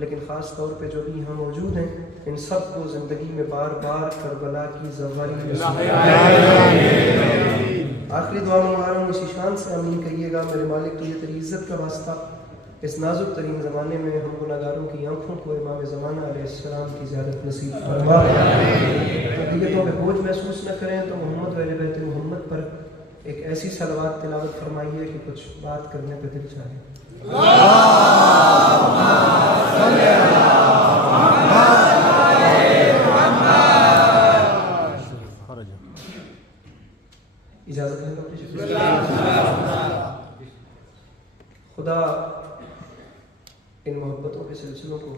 لیکن خاص طور پہ جو بھی یہاں موجود ہیں ان سب کو زندگی میں بار بار کربلا کی زواری نصیب۔ آخری دعا میں مہارا ہوں اسی شان سے آمین کہیے گا۔ میرے مالک تو یہ تیری عزت کا واسطہ اس نازک ترین زمانے میں ہم گناہگاروں کی آنکھوں کو امام زمانہ علیہ السلام کی زیارت نصیب فرما۔ طبیعتوں میں بوجھ محسوس نہ کریں تو محمد و اہل بیت محمد پر ایک ایسی صلوات تلاوت فرمائیے کہ کچھ بات کرنے پہ دل چاہے۔ اجازت ہے؟ خدا ان محبتوں کے سلسلوں کو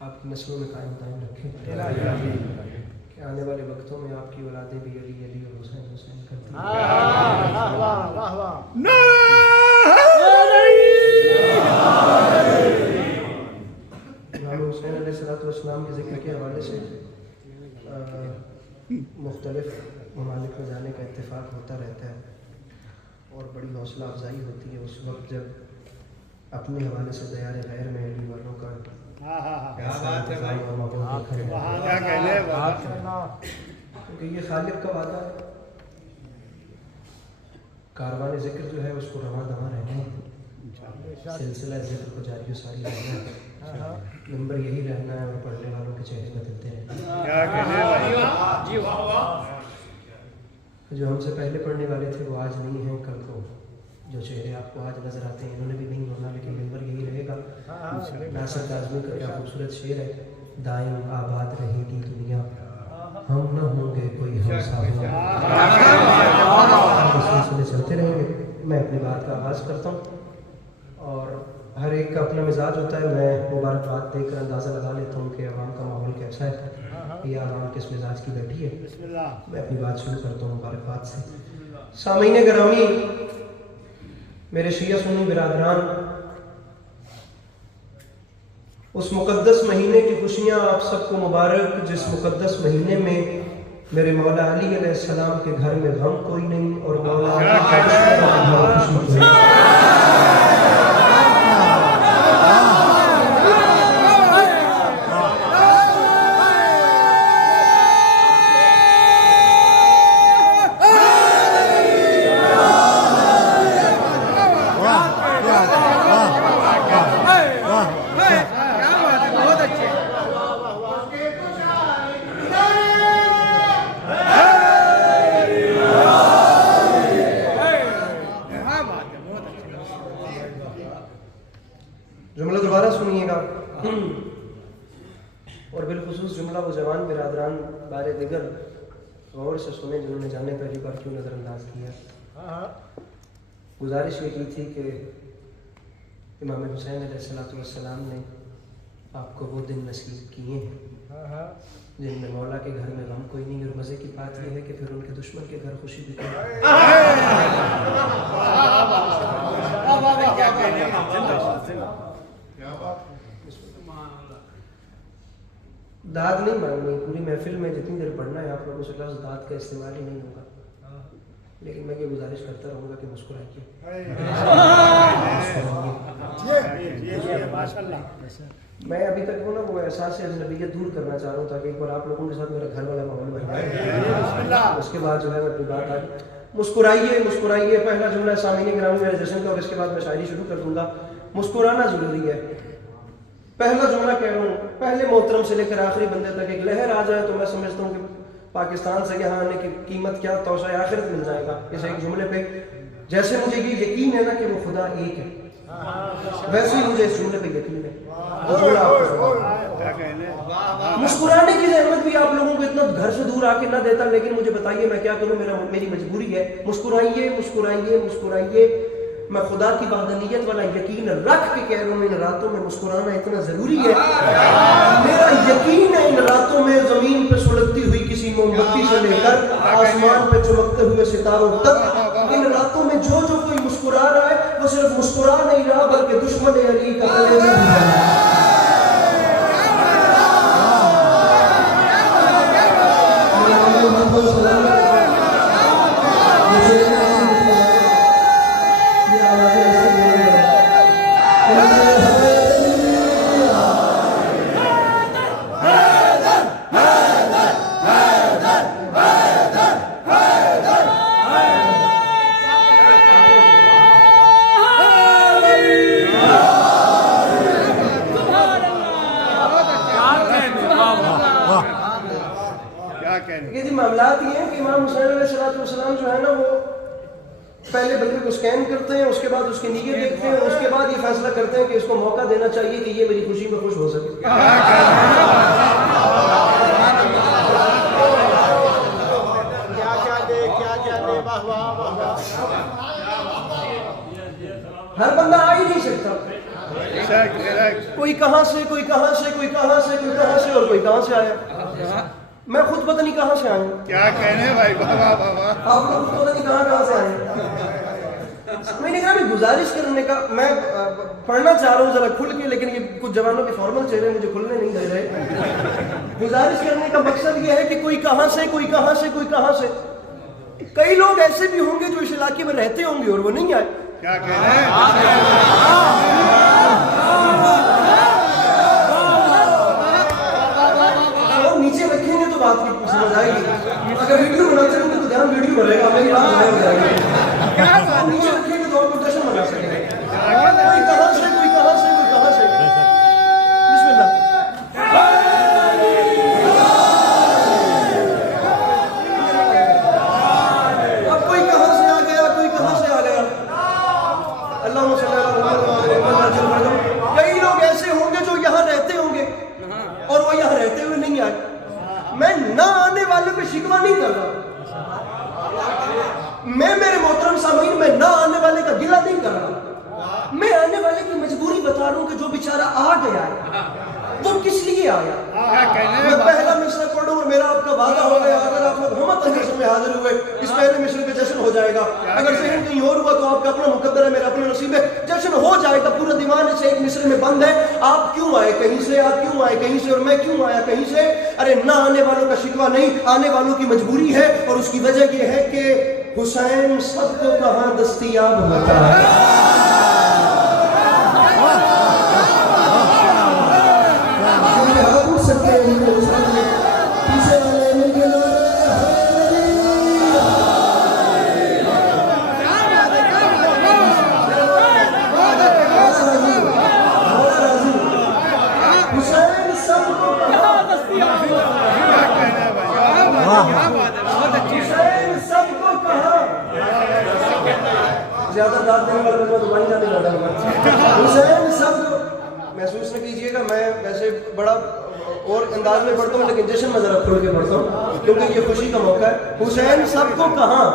آپ کی نسلوں میں قائم دائم رکھے کہ آنے والے وقتوں میں آپ کی اولادیں بھی علی علی اور حسین حسین کرتی ہیں۔ امام حسین علیہ السلام کے ذکر کے حوالے سے مختلف ممالک میں جانے کا اتفاق ہوتا رہتا ہے اور بڑی حوصلہ افزائی ہوتی ہے اس وقت جب اپنے حوالے سے دیار غیر میں علی والوں کا کیونکہ یہ خالق کا وعدہ ہے۔ کاروان ذکر جو ہے اس کو رواں دواں رہنا ہے، سلسلہ ذکر کو جاری و ساری رہنا ہے، نمبر یہی رہنا ہے اور پڑھنے والوں کے چہرے بدلتے رہنا۔ جو ہم سے پہلے پڑھنے والے تھے وہ آج نہیں ہیں، کل کو جو چہرے آپ کو آج نظر آتے ہیں انہوں نے بھی نہیں ہونا، لیکن نمبر یہی رہے گا۔ ناصر کاظمی کا کیا خوبصورت شعر ہے، دائم آباد رہے گی دنیا ہم نہ ہوں گے کوئی ہم ساتھ۔ سلسلے چلتے رہیں گے۔ میں اپنی بات کا آغاز کرتا ہوں اور ہر ایک کا اپنا مزاج ہوتا ہے۔ میں مبارکباد دے کر اندازہ لگا لیتا ہوں کہ عوام کا ماحول کیسا ہے، یہ عوام کس مزاج کی بیٹھی ہے۔ میں اپنی بات شروع کرتا ہوں مبارکباد سے۔ سامعین گرامی، میرے شیعہ سنی برادران، اس مقدس مہینے کی خوشیاں آپ سب کو مبارک جس مقدس مہینے میں میرے مولا علی علیہ السلام کے گھر میں غم کوئی نہیں اور مولا علی کے خوشی کوئی نہیں۔ جملہ دوبارہ سنیے گا اور بالخصوص جملہ وہ جوان برادران بار دیگر غور سے سنیں جنہوں نے جانے پہلی بار کیوں نظر انداز کیا۔ گزارش یہ کی تھی کہ امام حسین علیہ السلام نے آپ کو وہ دن نصیب کیے ہیں جن میں مولا کے گھر میں غم کوئی نہیں، اور مزے کی بات یہ ہے کہ پھر ان کے دشمن کے گھر خوشی بھی کوئی داد نہیں مانگنی۔ پوری محفل میں جتنی دیر پڑھنا ہے آپ لوگوں سے لفظ داد کا استعمال ہی نہیں ہوگا، لیکن میں یہ گزارش کرتا رہوں گا کہ مسکرائیے۔ میں ابھی تک وہ احساس اجنبیت دور کرنا چاہ رہا ہوں تاکہ ایک بار آپ لوگوں کے ساتھ میرا گھر والا ماحول بن جائے۔ اس کے بعد جو ہے میں اپنی بات آگے مسکرائیے مسکرائیے پہلا جملہ سامعین گرامی میرے جشن کا، اور اس کے بعد میں شاعری شروع کر دوں گا۔ مسکرانا ضروری ہے، پہلا جملہ کہہ رہا ہوں، پہلے محترم سے لے کر آخری بندے تک ایک لہر آ جائے تو میں سمجھتا ہوں کہ پاکستان سے یہاں آنے کی قیمت کیا توسع آخرت مل جائے گا اس ایک جملے پہ۔ جیسے مجھے یہ یقین ہے نا کہ وہ خدا ایک ہے، ویسے ہی مجھے اس جملے پہ یقین ہے۔ وہ جملہ آپ کو سنا، مسکرانے کی زحمت بھی آپ لوگوں کو اتنا گھر سے دور آ کے نہ دیتا، لیکن مجھے بتائیے میں کیا کروں، میری مجبوری ہے۔ مسکرائیے مسکرائیے مسکرائیے، میں خدا کی وحدانیت والا یقین رکھ کے کہہ رہا ہوں ان راتوں میں مسکرانا اتنا ضروری ہے۔ میرا یقین ہے ان راتوں میں زمین پہ سلگتی ہوئی کسی موم بتی سے لے کر آسمان پہ چمکتے ہوئے ستاروں تک، ان راتوں میں جو کوئی مسکرا رہا ہے وہ صرف مسکرا نہیں رہا بلکہ دشمن علی کا کلمہ بھی ہے۔ کہ جی معاملات یہ ہیں کہ امام حسین علیہ السلام جو ہے نا وہ پہلے بندے کو سکین کرتے ہیں، اس کے بعد اس کی نیت دیکھتے ہیں، اس کے بعد یہ فیصلہ کرتے ہیں کہ اس کو موقع دینا چاہیے کہ یہ میری خوشی میں خوش ہو سکے۔ ہر بندہ آ ہی نہیں سکتا، کوئی کہاں سے کوئی کہاں سے کوئی کہاں سے کوئی کہاں سے اور کوئی کہاں سے آیا۔ میں خود پتہ نہیں کہاں سے آیا ہوں، کیا کہنے بھائی، آپ لوگ پتہ نہیں کہاں سے آئے ہیں۔ میں نے کہا میں گزارش کرنے کا، میں پڑھنا چاہ رہا ہوں ذرا کھل کے، لیکن یہ کچھ جوانوں کے فارمل چہرے مجھے کھلنے نہیں دے رہے۔ گزارش کرنے کا مقصد یہ ہے کہ کوئی کہاں سے کوئی کہاں سے کوئی کہاں سے، کئی لوگ ایسے بھی ہوں گے جو اس علاقے میں رہتے ہوں گے اور وہ نہیں آئے۔ کیا کہنے نیچے رکھیں گے تو بات کی سمجھ آئے گی، اگر ویڈیو بناتے ہیں تو دھیان ویڈیو بنے گا، میری بات ہو جائے گی۔ نیچے رکھیں گے تو اور کوئی جشن بنا سکیں گے۔ کوئی کہاں سے کوئی کہاں سے کوئی کہاں سے، بسم اللہ۔ اب کوئی کہاں سے آ گیا، کوئی کہاں سے آ گیا۔ اللہم صلی اللہ علیہ وسلم۔ کئی لوگ ایسے ہوں گے جو یہاں رہتے ہوں گے اور وہ یہاں رہتے ہوئے نہیں آئے۔ میں نہ آنے والوں پہ شکوہ نہیں کر رہا، میں میرے محترم سامعین میں نہ آنے والے کا گلہ نہیں کر رہا، میں آنے والے کی مجبوری بتا رہا ہوں کہ جو بیچارہ آ گیا ہے وہ کس لیے آیا۔ میں پہلا مصرع پڑھوں اور میرا آپ کا وعدہ ہو گیا، اگر آپ لوگ ہمت جشن میں حاضر ہوئے اس پہلے مصرع پہ جشن ہو جائے گا، اگر ذہن کہیں اور ہوا تو آپ کا اپنا مقدر ہے، میرا اپنا نصیب ہے، جشن ہو جائے گا۔ پورا دیوان سے ایک مصرع میں بند ہے، آپ کیوں آئے کہیں سے، آپ کیوں آئے کہیں سے اور میں کیوں آیا کہیں سے۔ ارے نہ آنے والوں کا شکوہ نہیں، آنے والوں کی مجبوری ہے، اور اس کی وجہ یہ ہے کہ حسین سب کو کہاں دستیاب ہوتا ہے۔ زیادہ داد دینے والا میں دبائی جانے لگا حسین سب کو محسوس نہ کیجئے گا، میں ویسے بڑا اور انداز میں پڑھتا ہوں لیکن جشن میں ذرا کھل کے پڑھتا ہوں کیونکہ یہ خوشی کا موقع ہے۔ حسین سب کو کہاں،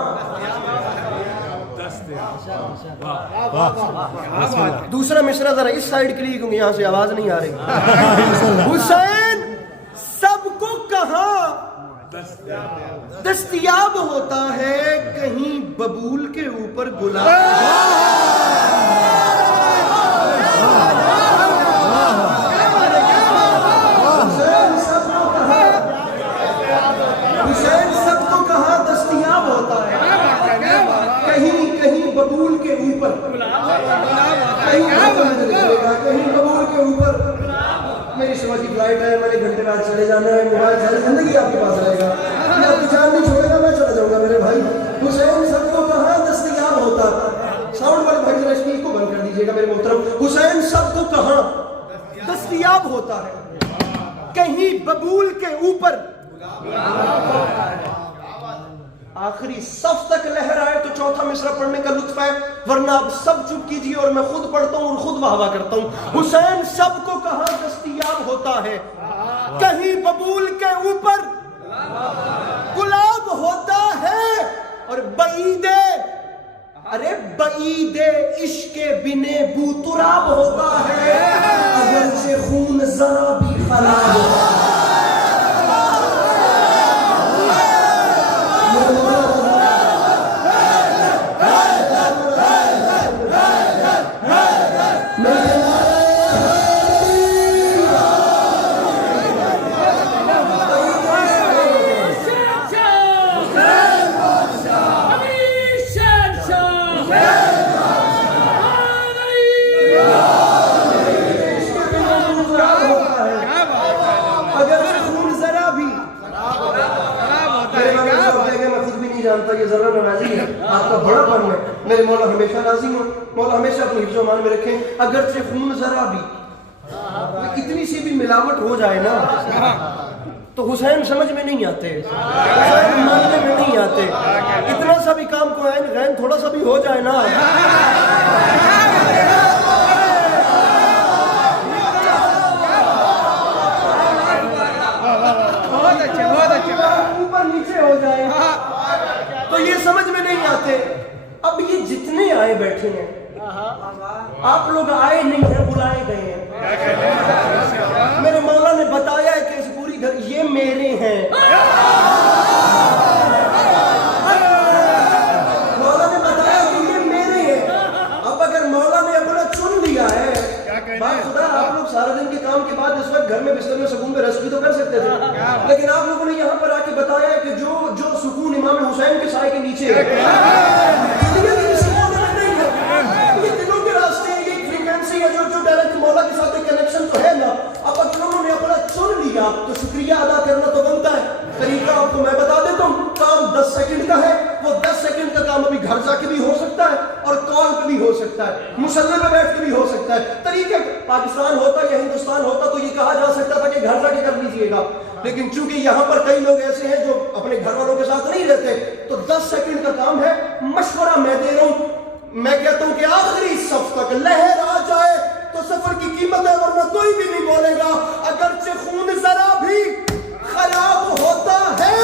دوسرا مصرع ذرا اس سائیڈ کے لیے کیونکہ یہاں سے آواز نہیں آ رہی۔ حسین سب کو کہاں دستیاب ہوتا ہے، کہیں ببول کے اوپر گلاب۔ حسین سب کو کہاں دستیاب ہوتا ہے، کہیں کہیں ببول کے اوپر، کہیں ببول کے اوپر۔ میری سمجھ کی فلائٹ ہے، میں نے گھنٹے بعد چلے جانا ہے، موبائل ساری زندگی آپ کے پاس رہے گا، آپ کی جان نہیں چھوڑے گا، میں چلا جاؤں گا میرے بھائی۔ حسین سب کو کہاں دستیاب ہوتا ہے، ساؤنڈ والے بھائی ذرا اسپیکر کو بند کر دیجیے گا میرے محترم۔ حسین سب کو کہاں دستیاب ہوتا ہے، کہیں ببول کے اوپر۔ آخری صف تک لہر آئے تو چوتھا مصرع پڑھنے کا لطف ہے، ورنہ آپ سب چپ کیجئے اور میں خود پڑھتا ہوں اور خود واہ واہ کرتا ہوں۔ حسین سب کو کہاں دستیاب ہوتا ہے، کہیں ببول کے اوپر گلاب ہوتا ہے، اور بعید، ارے بعید عشق بنے بو تراب ہوتا ہے، اگرچہ خون ذرا بھی خراب ہوتا ہے۔ یہ ذرا نمازی ہے، آپ کا بڑا پن ہے، میرے مولا ہمیشہ راضی ہوں، مولا ہمیشہ اپنی حفظ و امان میں رکھیں۔ اگرچہ خون ذرا بھی، اتنی سی بھی ملاوٹ ہو جائے نا تو حسین سمجھ میں نہیں آتے، حسین ماننے میں نہیں آتے. اتنا سا بھی کام کو غین تھوڑا سا بھی ہو جائے نا، اوپر نیچے ہو جائے تو یہ سمجھ میں نہیں آتے. اب یہ جتنے آئے بیٹھے ہیں، آپ لوگ آئے نہیں ہیں، بلائے گئے ہیں. میرے مولا نے بتایا ہے کہ اس پوری گھر یہ میرے ہیں. مولا نے بتایا کہ یہ میرے ہیں. اب اگر مولا نے اپنا چن لیا ہے، بات خدا، آپ لوگ سارے دن کے کام کے بعد اس وقت گھر میں بستر میں سکون پہ ریسٹ بھی تو کر سکتے تھے، لیکن آپ لوگوں نے یہاں پر آ کے بتایا ہے کہ جو سکون امام حسین کے سائے کے نیچے ہے، یہ دلوں کے راستے ہیں، یہ فریکوینسی ہے جو ڈائریکٹ مولا کے ساتھ کنیکشن تو ہے نا. اب اگر انہوں نے اپنا چن لیا تو شکریہ ادا کرنا تو بنتا ہے. طریقہ آپ کو میں بتا دیتا ہوں، کام 10 سیکنڈ کا ہے. وہ 10 سیکنڈ کا کام ابھی گھر جا کے بھی ہو سکتا ہے اور کال پہ بھی ہو سکتا ہے، مصلی پہ بیٹھ کے بھی ہو سکتا ہے. طریقہ پاکستان ہوتا یا ہندوستان ہوتا تو یہ کہا جا سکتا تھا کہ گھر جا کے کر لیجیے گا، لیکن چونکہ یہاں پر کئی لوگ ایسے ہیں جو اپنے گھر والوں کے ساتھ نہیں رہتے، تو 10 سیکنڈ کا کام ہے. مشورہ میں دے رہا ہوں، میں کہتا ہوں کہ آخری صف تک لہر آ جائے تو سفر کی قیمت ہے، ورنہ کوئی بھی نہیں بولے گا. اگرچہ خون ذرا بھی خراب ہوتا ہے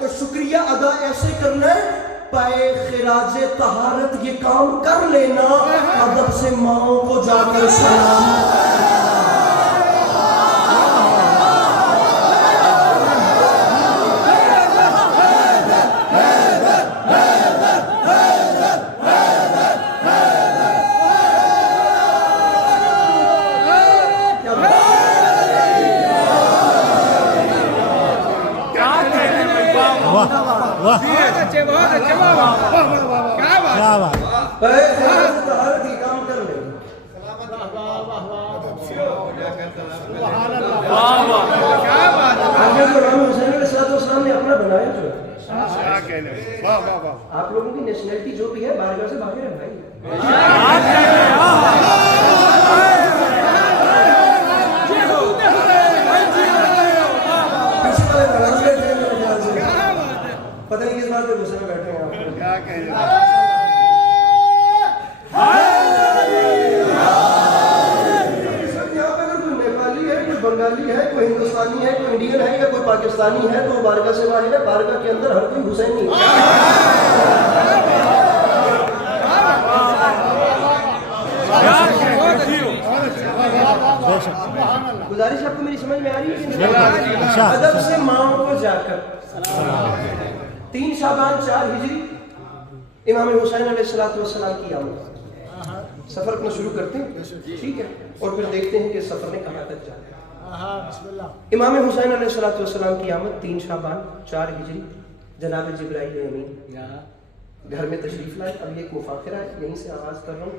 تو شکریہ ادا ایسے کرنا ہے، پائے خراج طہارت یہ کام کر لینا، ادب سے ماؤں کو جا کر سلام. آپ لوگوں کی نیشنلٹی جو بھی ہے بارگاہ سے باہر ہے بھائی. پتہ نہیں کس بات پہ غصے میں بیٹھے ہیں آپ. یہاں پہ اگر کوئی نیپالی ہے، کوئی بنگالی ہے، کوئی ہندوستانی ہے، کوئی انڈین ہے یا کوئی پاکستانی ہے تو وہ بارگاہ سے باہر ہے. بارگاہ کے اندر ہر کوئی حسین نہیں ہے. گزارش آپ کو میری سمجھ میں آ رہی ہے؟ ادب سے ماؤں کو جا کر 3 شعبان 4 ہجری امام حسین علیہ السلام کی آمد. سفر اپنا شروع کرتے ہیں، ٹھیک ہے، اور پھر دیکھتے ہیں کہ سفر نے کہاں تک جانا ہے. امام حسین علیہ السلام کی آمد 3 شعبان 4 ہجری. جناب جبرائیل امین گھر میں تشریف لائے. اب یہ ایک مفاخرہ ہے، یہیں سے آغاز کر رہا ہوں.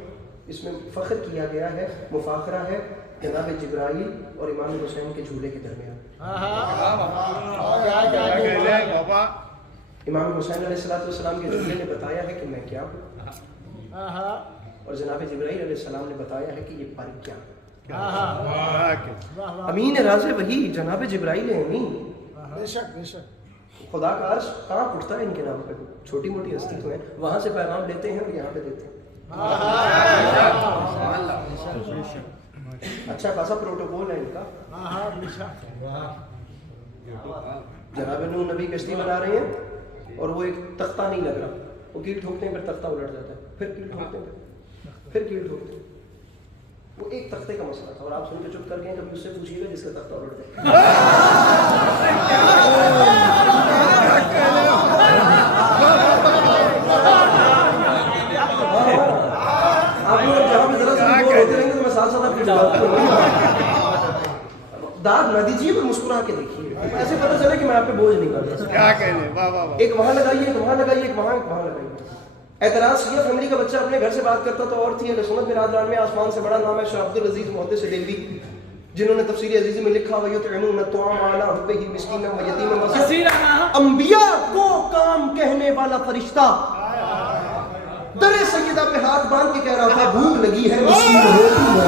اس میں فخر کیا گیا ہے، مفاخرہ ہے جناب جبرائیل اور امام حسین کے جھولے کے درمیان. امام حسین علیہ السلام کے جھولے نے بتایا ہے کہ میں کیا ہوں، اور جناب جبرائیل علیہ السلام نے بتایا ہے کہ یہ پر کیا. امین راز وہی جناب جبرائیل امین. خدا کا عرش کہاں اٹھتا ہے ان کے نام پہ. چھوٹی موٹی ہستی تو ہے، وہاں سے پیغام لیتے ہیں اور یہاں پہ دیتے ہیں. اچھا خاصا پروٹوکول ہے ان کا. جناب نوح نبی کشتی بنا رہے ہیں اور وہ ایک تختہ نہیں لگ رہا، وہ کیل ٹھوکتے ہیں، پھر تختہ الٹ جاتا ہے، پھر کیل ٹھوکتے ہیں، پھر کیل ٹھوکتے ہیں. وہ ایک تختے کا مسئلہ تھا اور آپ سن کے چپ کر گئے. کبھی اس سے پوچھیے گا جس کا تختہ الٹ جائے. آپ لوگ جہاں پہ ذرا سا بور ہوتے رہیں گے تو میں ساتھ آپ کی داد نہ دیجیے، پر مسکرا کے دیکھیے، ایسے پتہ چلے کہ میں آپ پہ بوجھ نہیں کرتا. ایک وہاں لگائیے، ایک وہاں لگائیے، ایک وہاں لگائیے. اعتراض کیا فیملی کا بچہ اپنے گھر سے بات کرتا تو اور تھی. اہل سنت برادران میں آسمان سے بڑا نام ہے شاہ عبد العزیز محدث دہلوی، جنہوں نے تفسیر عزیزی میں لکھا وَيُطْعِمُونَ الطَّعَامَ عَلَىٰ حُبِّهِ مِسْكِينًا وَيَتِيمًا وَأَسِيرًا. انبیاء کو کام کہنے والا فرشتہ در سیدہ پہ ہاتھ باندھ کے کہہ رہا تھا بھوک لگی ہے مسکین روٹی دو.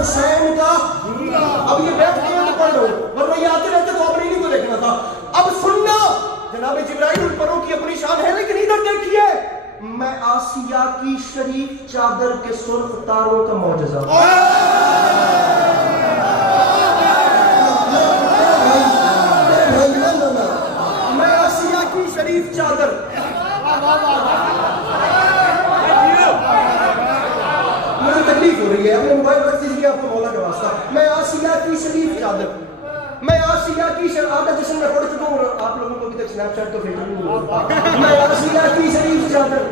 حسین کا. اب یہ بیٹھ کے تو پڑھ رہا ہوں ورنہ یہ آتے رہتے تو آپ نے نہیں کو دیکھنا تھا. اب سننا جناب جبرائیل ان پروں کی اپنی شان ہے لیکن ادھر دیکھیے میں آسیہ کی شریف چادر کے سرخ تاروں کا معجزہ. میں آسیہ کی شریف چادر مجھے تکلیف ہو رہی ہے اپنے موبائل رکھ دیجیے آپ کو مولا کا واسطہ. میں آسیہ کی شریف چادر میں آسیہ کی آدھا جسم میں پڑ چکا ہوں آپ لوگوں کو ابھی تک سنیپ چیٹ تو فلٹر نہیں ہوا. میں آسیہ کی شریف چادر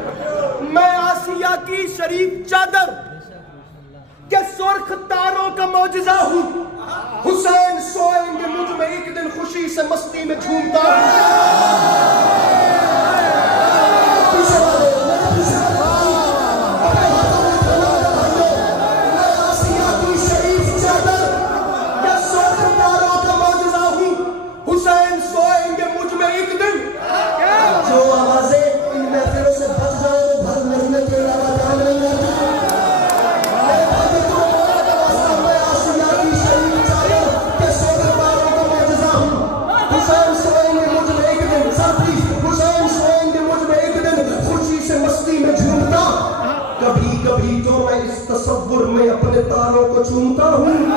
میں آسیہ کی شریف چادر کے سرخ تاروں کا معجزہ ہوں. حسین سوئیں گے مجھ میں ایک دن خوشی سے مستی میں جھومتا ہوں. تصور میں اپنے تاروں کو چومتا ہوں.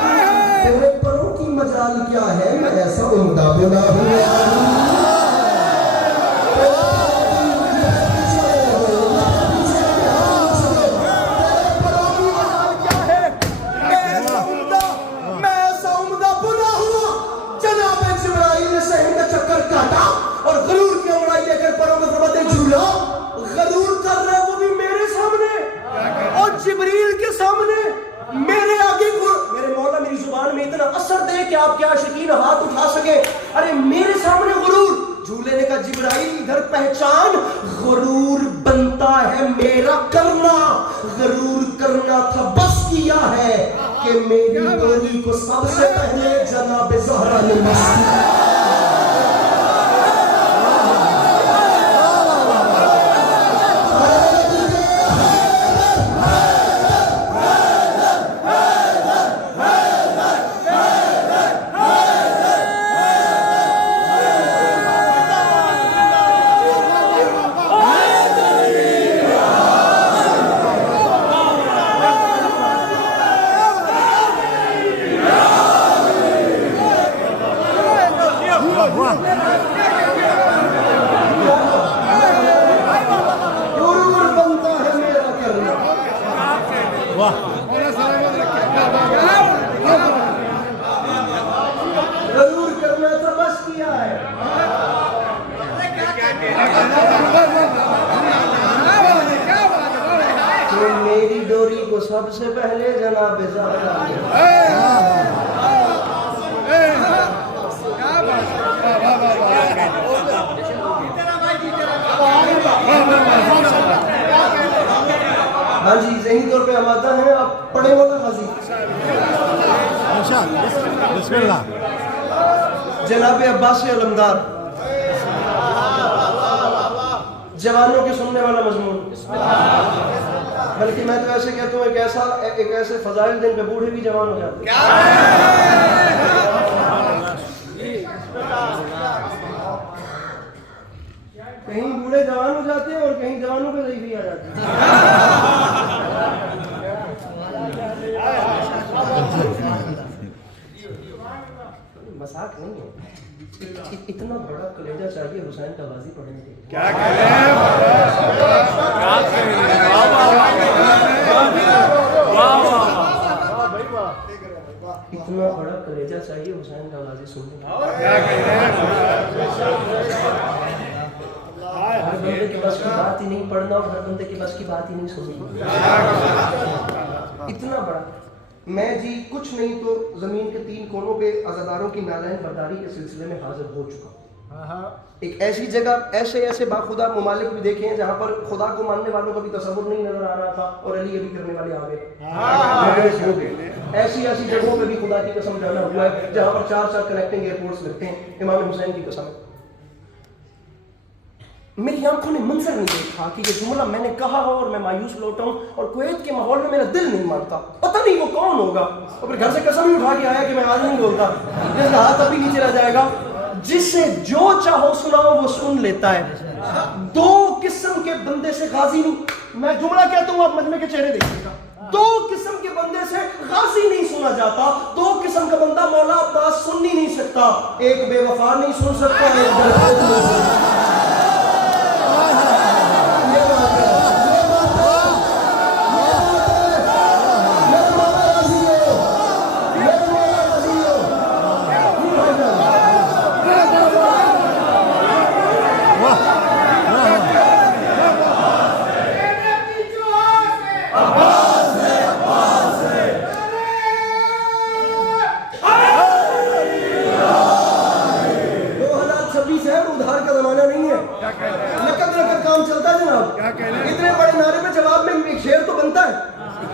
تیرے پروں کی مجال کیا ہے میں ایسا عمدہ بنا ہوں. جبریل کے سامنے میرے آگے میرے مولا میری زبان میں اتنا اثر دے کہ آپ کے عاشقین ہاتھ اٹھا سکے. ارے میرے سامنے غرور جھولے نے کہا جبرائیل ادھر پہچان غرور بنتا ہے میرا کرنا. غرور کرنا تھا بس کیا ہے کہ میری ڈولی کو سب سے پہلے جناب زہرا نے مست. میری ڈوری کو سب سے پہلے جناب زہرا ہاں جی ذہنی طور پہ آمادہ ہیں آپ پڑھیں والا غازی بسم اللہ. جناب عباس علمدار جوانوں کے سننے والا مضمون. بلکہ میں تو ایسے کہتا ہوں ایک ایسے فضائل دن پہ بوڑھے بھی جوان ہو جاتے ہیں. کہیں بوڑھے جوان ہو جاتے ہیں اور کہیں جوانوں پہ ضعیفی آ جاتی ہے. مذاق نہیں ہے. اتنا بڑا کلیجہ چاہیے حسین کا غازی پڑھنے کے لیے. کیا کہہ رہے ہیں؟ اتنا بڑا کلیجہ چاہیے حسین کا غازی سننے کے لیے. ہر بندے کے بس کی بات ہی نہیں پڑھنا اور ہر بندے کے بس کی بات ہی نہیں سننی. اتنا بڑا میں جی کچھ نہیں تو زمین کے 3 کونوں پہ عزاداروں کی نالین برداری کے سلسلے میں حاضر ہو چکا. ایک ایسی جگہ ایسے باخدا ممالک بھی دیکھے ہیں جہاں پر خدا کو ماننے والوں کا بھی تصور نہیں نظر آ رہا تھا اور علی ابھی کرنے والے آ گئے. ایسی جگہوں پہ بھی خدا کی قسم جانا ہوا ہے جہاں پر 4 کنیکٹنگ ایئرپورٹس لگتے ہیں. امام حسین کی قسم میری آنکھوں نے منظر نہیں دیکھا کہ یہ جملہ میں نے کہا ہو اور میں مایوس لوٹا ہوں اور کویت کے ماحول میں میرا دل نہیں مانتا. پتہ نہیں وہ کون ہوگا. اور پھر گھر سے قسم ہی اٹھا کے آیا کہ میں آج نہیں بولتا, جس کا ہاتھ ابھی نیچے رہ جائے گا. جسے جو چاہو سناؤ وہ سن لیتا ہے. دو قسم کے بندے سے غازی نہیں, میں جملہ کہتا ہوں آپ مجمع کے چہرے دیکھیے گا. دو قسم کے بندے سے غازی نہیں سنا جاتا. دو قسم کا بندہ مولا عباس سن ہی نہیں سکتا. ایک بے وفا نہیں سن سکتا, ایک درخت نہیں سن سکتا. اتنے بڑے نعرے میں جواب میں ایک شعر تو بنتا ہے,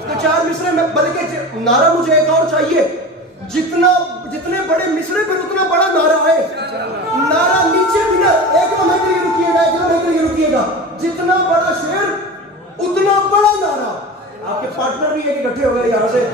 تو 4 مصرے میں, بلکہ نعرہ مجھے ایک اور چاہیے. جتنے بڑے مصرے پھر اتنا بڑا نعرہ ہے. نعرہ نیچے بھی نہ, ایک لمحے کے لیے رکیے گا, ایک لمحے کے لیے رکیے گا. جتنا بڑا شعر اتنا بڑا نعرہ. آپ کے پارٹنر بھی ایک اکٹھے ہو گئے یہاں سے.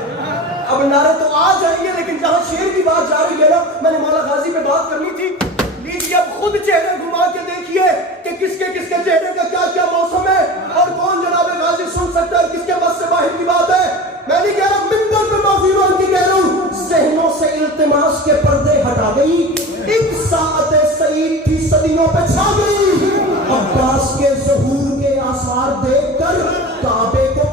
اب نعرے تو آ جائیں گے, لیکن جہاں شعر کی بات جا رہی ہے نا, میں نے مولا غازی پہ بات کرنی تھی. لیجیے اب خود چہرے گھما کے دیکھیے کہ کس کے چہرے کا کیا کیا موسم ہے اور کون جناب غازی سن سکتا ہے, کس کے بس سے باہر کی بات ہے. میں نہیں کہہ رہا منبر پہ معذوران کی کہہ رہا ہوں, ذہنوں سے التماس کے پردے ہٹا گئی. ایک ساعت سعید تھی صدیوں پہ چھا گئی. عباس کے ظہور کے آثار دیکھ کر کعبے کو